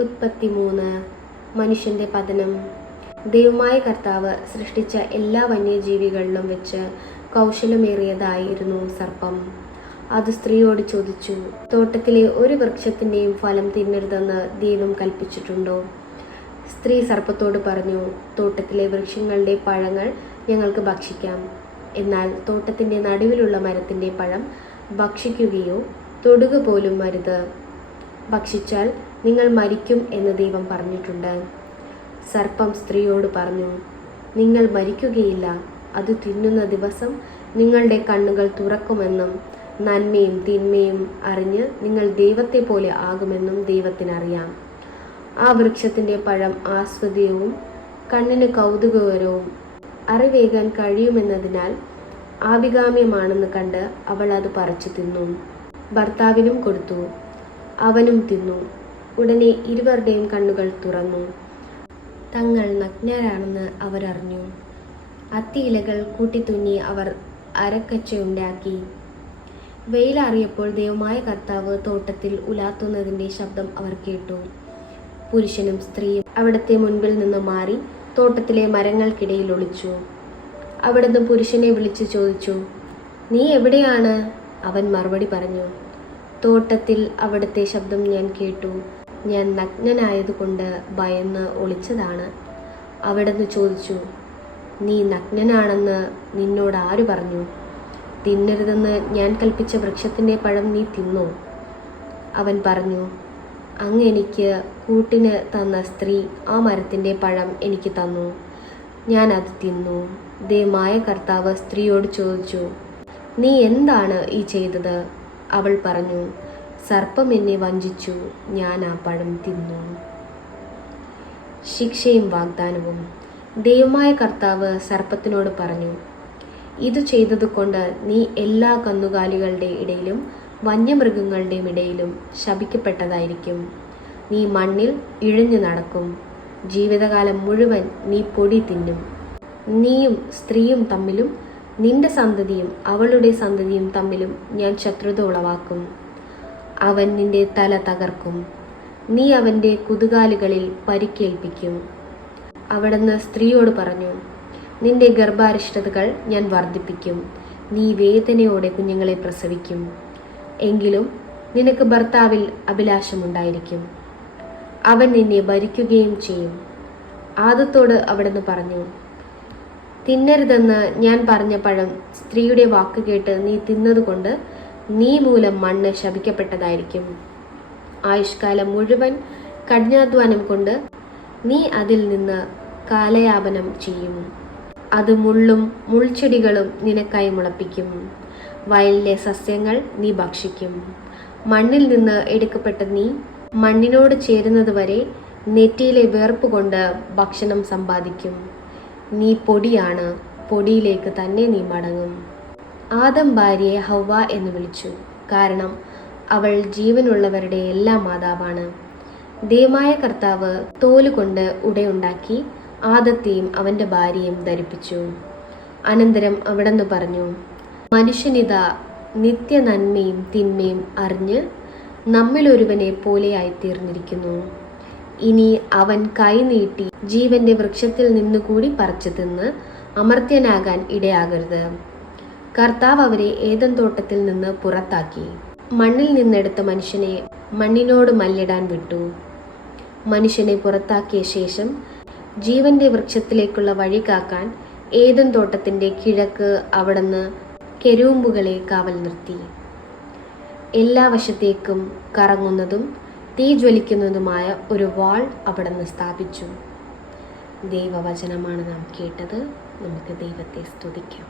ഉൽപ്പത്തി 3. മനുഷ്യന്റെ പതനം. ദൈവമായ കർത്താവ് സൃഷ്ടിച്ച എല്ലാ വന്യജീവികളിലും വെച്ച് കൗശലമേറിയതായിരുന്നു സർപ്പം. അത് സ്ത്രീയോട് ചോദിച്ചു, തോട്ടത്തിലെ ഒരു വൃക്ഷത്തിൻ്റെയും ഫലം തിന്നരുതെന്ന് ദൈവം കൽപ്പിച്ചിട്ടുണ്ടോ? സ്ത്രീ സർപ്പത്തോട് പറഞ്ഞു, തോട്ടത്തിലെ വൃക്ഷങ്ങളുടെ പഴങ്ങൾ ഞങ്ങൾക്ക് ഭക്ഷിക്കാം. എന്നാൽ തോട്ടത്തിൻ്റെ നടുവിലുള്ള മരത്തിൻ്റെ പഴം ഭക്ഷിക്കുകയോ തൊടുക പോലും അരുത്. ഭക്ഷിച്ചാൽ നിങ്ങൾ മരിക്കും എന്ന് ദൈവം പറഞ്ഞിട്ടുണ്ട്. സർപ്പം സ്ത്രീയോട് പറഞ്ഞു, നിങ്ങൾ മരിക്കുകയില്ല. അത് തിന്നുന്ന ദിവസം നിങ്ങളുടെ കണ്ണുകൾ തുറക്കുമെന്നും നന്മയും തിന്മയും അറിഞ്ഞ് നിങ്ങൾ ദൈവത്തെ പോലെ ആകുമെന്നും ദൈവത്തിനറിയാം. ആ വൃക്ഷത്തിൻ്റെ പഴം ആസ്വാദ്യവും കണ്ണിന് കൗതുകകരവും അറിവേകാൻ കഴിയുമെന്നതിനാൽ ആഭികാമ്യമാണെന്ന് കണ്ട് അവൾ അത് പറിച്ചു തിന്നു. ഭർത്താവിനും കൊടുത്തു, അവനും തിന്നു. ഉടനെ ഇരുവരുടെയും കണ്ണുകൾ തുറന്നു. തങ്ങൾ നഗ്നരാണെന്ന് അവരറിഞ്ഞു. അത്തിയിലകൾ കൂട്ടിത്തുന്നി അവർ അരക്കച്ചയുണ്ടാക്കി. വെയിലാറിയപ്പോൾ ദൈവമായ കർത്താവ് തോട്ടത്തിൽ ഉലാത്തുന്നതിൻ്റെ ശബ്ദം അവർ കേട്ടു. പുരുഷനും സ്ത്രീയും അവിടുത്തെ മുൻപിൽ നിന്ന് മാറി തോട്ടത്തിലെ മരങ്ങൾക്കിടയിൽ ഒളിച്ചു. അവിടുന്ന് പുരുഷനെ വിളിച്ചു ചോദിച്ചു, നീ എവിടെയാണ്? അവൻ മറുപടി പറഞ്ഞു, തോട്ടത്തിൽ അവിടുത്തെ ശബ്ദം ഞാൻ കേട്ടു. ഞാൻ നഗ്നനായതുകൊണ്ട് ഭയന്ന് ഒളിച്ചതാണ്. അവിടുന്ന് ചോദിച്ചു, നീ നഗ്നനാണെന്ന് നിന്നോട് ആര് പറഞ്ഞു? തിന്നരുതെന്ന് ഞാൻ കൽപ്പിച്ച വൃക്ഷത്തിൻ്റെ പഴം നീ തിന്നോ? അവൻ പറഞ്ഞു, അങ്ങ് എനിക്ക് കൂട്ടിന് തന്ന സ്ത്രീ ആ മരത്തിൻ്റെ പഴം എനിക്ക് തന്നു. ഞാൻ അത് തിന്നു. ദൈവമായ കർത്താവ് സ്ത്രീയോട് ചോദിച്ചു, നീ എന്താണ് ഈ ചെയ്തത്? അവൾ പറഞ്ഞു, സർപ്പം എന്നെ വഞ്ചിച്ചു, ഞാൻ ആ പഴം തിന്നു. ശിക്ഷയും വാഗ്ദാനവും. ദൈവമായ കർത്താവ് സർപ്പത്തിനോട് പറഞ്ഞു, ഇത് ചെയ്തതുകൊണ്ട് നീ എല്ലാ കന്നുകാലികളുടെ ഇടയിലും വന്യമൃഗങ്ങളുടെയും ഇടയിലും ശപിക്കപ്പെട്ടതായിരിക്കും. നീ മണ്ണിൽ ഇഴഞ്ഞു നടക്കും. ജീവിതകാലം മുഴുവൻ നീ പൊടി തിന്നും. നീയും സ്ത്രീയും തമ്മിലും നിന്റെ സന്തതിയും അവളുടെ സന്തതിയും തമ്മിലും ഞാൻ ശത്രുത ഉളവാക്കും. അവൻ നിന്റെ തല തകർക്കും, നീ അവൻ്റെ കുതുകാലുകളിൽ പരിക്കേൽപ്പിക്കും. അവിടുന്ന് സ്ത്രീയോട് പറഞ്ഞു, നിന്റെ ഗർഭാരിഷ്ടതകൾ ഞാൻ വർദ്ധിപ്പിക്കും. നീ വേദനയോടെ കുഞ്ഞുങ്ങളെ പ്രസവിക്കും. എങ്കിലും നിനക്ക് ഭർത്താവിൽ അഭിലാഷമുണ്ടായിരിക്കും, അവൻ നിന്നെ ഭരിക്കുകയും ചെയ്യും. ആദത്തോട് അവിടുന്ന് പറഞ്ഞു, തിന്നരുതെന്ന് ഞാൻ പറഞ്ഞ പഴം സ്ത്രീയുടെ വാക്ക് കേട്ട് നീ തിന്നതുകൊണ്ട് നീ മൂലം മണ്ണ് ശപിക്കപ്പെട്ടതായിരിക്കും. ആയുഷ്കാലം മുഴുവൻ കഠിനാധ്വാനം കൊണ്ട് നീ അതിൽ നിന്ന് കാലയാപനം ചെയ്യും. അത് മുള്ളും മുൾച്ചെടികളും നിനക്കായി മുളപ്പിക്കും. വയലിലെ സസ്യങ്ങൾ നീ ഭക്ഷിക്കും. മണ്ണിൽ നിന്ന് എടുക്കപ്പെട്ട നീ മണ്ണിനോട് ചേരുന്നതുവരെ നെറ്റിയിലെ വേർപ്പ് കൊണ്ട് ഭക്ഷണം സമ്പാദിക്കും. നീ പൊടിയാണ്, പൊടിയിലേക്ക് തന്നെ നീ മടങ്ങും. ആദം ഭാര്യയെ ഹവ്വ എന്ന് വിളിച്ചു, കാരണം അവൾ ജീവനുള്ളവരുടെ എല്ലാ മാതാവാണ്. ദൈവമായ കർത്താവ് തോലുകൊണ്ട് ഉടയുണ്ടാക്കി ആദത്തെയും അവൻ്റെ ഭാര്യയും ധരിപ്പിച്ചു. അനന്തരം അവിടുന്ന് പറഞ്ഞു, മനുഷ്യനിതാ നിത്യ നന്മയും തിന്മയും അറിഞ്ഞ് നമ്മിലൊരുവനെ പോലെയായിത്തീർന്നിരിക്കുന്നു. ഇനി അവൻ കൈ നീട്ടി ജീവന്റെ വൃക്ഷത്തിൽ നിന്നുകൂടി പറിച്ചു തിന്ന് അമർത്യനാകാൻ ഇടയാകരുത്. കർത്താവ് അവരെ ഏദൻ തോട്ടത്തിൽ നിന്ന് പുറത്താക്കി മണ്ണിൽ നിന്നെടുത്ത മനുഷ്യനെ മണ്ണിനോട് മല്ലിടാൻ വിട്ടു. മനുഷ്യനെ പുറത്താക്കിയ ശേഷം ജീവന്റെ വൃക്ഷത്തിലേക്കുള്ള വഴി കാക്കാൻ ഏദൻ തോട്ടത്തിന്റെ കിഴക്ക് അവിടുന്ന് കെരൂമ്പുകളെ കാവൽ നിർത്തി. എല്ലാ വശത്തേക്കും കറങ്ങുന്നതും തീ ജ്വലിക്കുന്നതുമായ ഒരു വാൾ അവിടുന്ന് സ്ഥാപിച്ചു. ദൈവവചനമാണ് നാം കേട്ടത്. നമുക്ക് ദൈവത്തെ സ്തുതിക്കാം.